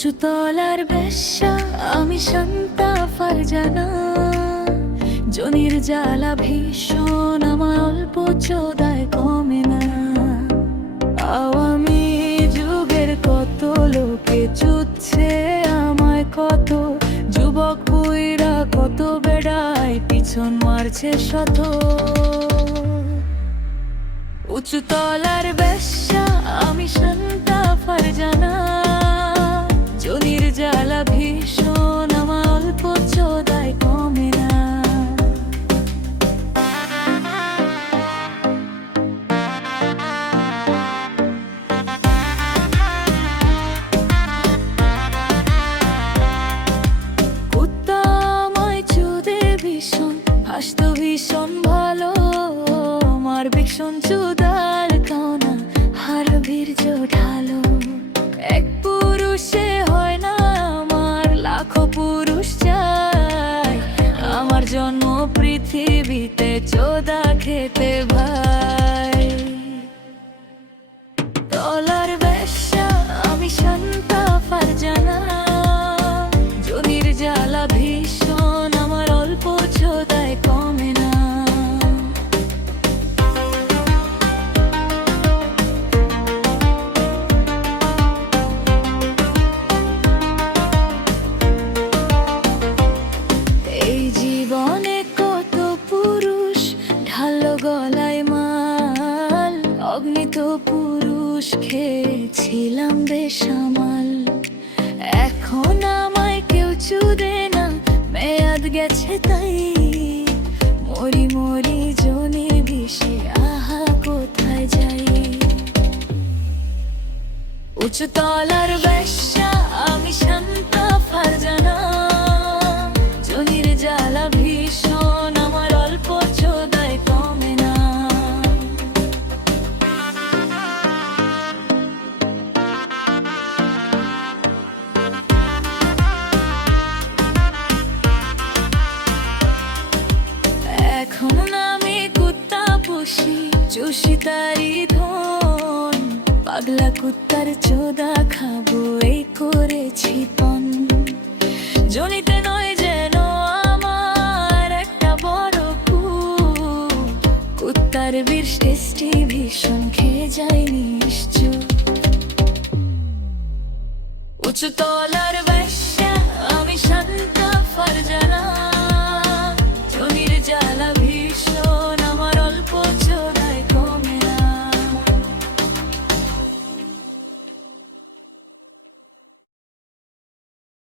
উঁচু তলার বেশ্যা আমি শান্তা ফারজানা, জনির জ্বালা ভীষণ আমার অল্প চোদায় কমে না। আওয়ামী যুগের কত লোকে চুচ্ছে আমায়, কত যুবক বুইরা কত বেড়ায় পিছন মারছে শত। উঁচু তলার বেশ্যা আমি শান্তা ফারজানা, জনির জ্বালা ভীষণ আমার অল্প চোদায় কমে না। কুত্তা আমায় চুদে ভীষণ, হাসতো ভীষণ ভালো, আমার ভীষণ চুদার কানা হার বীর্য ঢালো। এক পুরুষে হয় না আমার, লাখো পুরুষ চাই আমার জন্ম পৃথিবীতে চোদা খেতে ভাই। তলার বেশ্যা আমি শান্তা ফারজানা, জনির জ্বালা ভীষণ আমার অল্প চোদায় কমে না। এই জীবনে কত পুরুষ ঢালো গলায় মাল, অগ্নিত পুরুষ খেয়েছিলাম বেসামাল। এখন আমায় কেউ চুদে না, মেয়াদ গেছে তাই মরি মরি জনি বিষে, আহা কোথায় যাই। উঁচু তলার বেশ্যা আমি শান্তা ফারজানা, জনির জ্বালা ভীষণ আমার অল্প চোদায় কমে না। এখন আমি কুত্তা পুষি, চুষি তারি ধন, পাগলা কুত্তার চোদা খাবো এই করেছি পণ। জনিতে নয় যেন আমার একটা বড় কুত্তার বীর টেস্টি ভীষণ খেয়ে যায় নিশ্চয়। উঁচু তলার